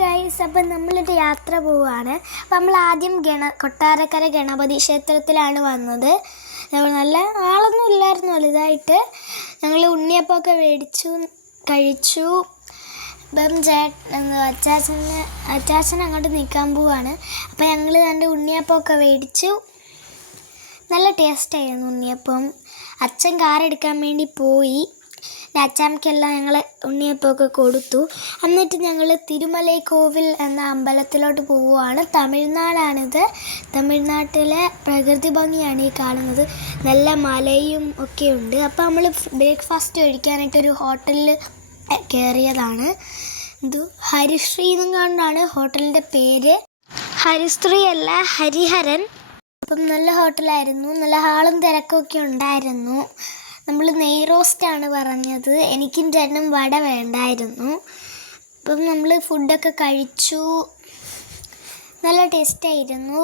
Guys, അപ്പം നമ്മളൊരു യാത്ര പോവുകയാണ്. അപ്പം നമ്മൾ ആദ്യം കൊട്ടാരക്കര ഗണപതി ക്ഷേത്രത്തിലാണ് വന്നത്. നല്ല ആളൊന്നും ഇല്ലായിരുന്നു വലുതായിട്ട്. ഞങ്ങൾ ഉണ്ണിയപ്പമൊക്കെ മേടിച്ചു കഴിച്ചു. ഇപ്പം അച്ചാച്ചൻ അങ്ങോട്ട് നിൽക്കാൻ പോവാണ്. അപ്പം ഞങ്ങൾ എൻ്റെ ഉണ്ണിയപ്പമൊക്കെ മേടിച്ചു. നല്ല ടേസ്റ്റായിരുന്നു ഉണ്ണിയപ്പം. അച്ഛൻ കാറെടുക്കാൻ വേണ്ടി പോയി. അച്ചാമ്മയ്ക്കെല്ലാം ഞങ്ങൾ ഉണ്ണിയപ്പമൊക്കെ കൊടുത്തു. എന്നിട്ട് ഞങ്ങൾ തിരുമലൈക്കോവിൽ എന്ന അമ്പലത്തിലോട്ട് പോവുകയാണ്. തമിഴ്നാടാണിത്. തമിഴ്നാട്ടിലെ പ്രകൃതി ഭംഗിയാണ് ഈ കാണുന്നത്. നല്ല മലയും ഒക്കെ ഉണ്ട്. അപ്പോൾ നമ്മൾ ബ്രേക്ക്ഫാസ്റ്റ് കഴിക്കാനായിട്ടൊരു ഹോട്ടലിൽ കയറിയതാണ്. ഇത് ഹരിശ്രീ എന്നുകൊണ്ടാണ് ഹോട്ടലിൻ്റെ പേര്. ഹരിശ്രീ അല്ല, ഹരിഹരൻ. അപ്പം നല്ല ഹോട്ടലായിരുന്നു. നല്ല ആളും തിരക്കൊക്കെ ഉണ്ടായിരുന്നു. നമ്മൾ നെയ് റോസ്റ്റാണ് പറഞ്ഞത്. എനിക്കും ചേട്ടനും വട വേണ്ടായിരുന്നു. അപ്പം നമ്മൾ ഫുഡൊക്കെ കഴിച്ചു. നല്ല ടേസ്റ്റായിരുന്നു.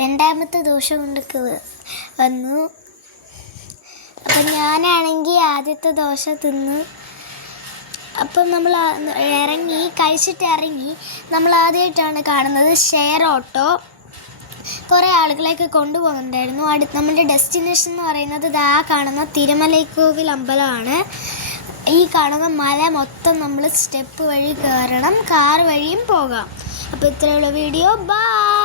രണ്ടാമത്തെ ദോശ കൊണ്ട് വന്നു. അപ്പം ഞാനാണെങ്കിൽ ആദ്യത്തെ ദോശ തിന്നു. അപ്പം നമ്മൾ കഴിച്ചിട്ട് ഇറങ്ങി. നമ്മൾ ആദ്യമായിട്ടാണ് കാണുന്നത് ഷെയർ ഓട്ടോ. കുറേ ആളുകളെയൊക്കെ കൊണ്ടുപോകുന്നുണ്ടായിരുന്നു. നമ്മുടെ ഡെസ്റ്റിനേഷൻ എന്ന് പറയുന്നത് ഇതാ കാണുന്ന തിരുമലൈക്കോവിൽ അമ്പലമാണ്. ഈ കാണുന്ന മല മൊത്തം നമ്മൾ സ്റ്റെപ്പ് വഴി കയറണം. കാർ വഴിയും പോകാം. അപ്പോൾ ഇത്രയുള്ള വീഡിയോ. ബൈ.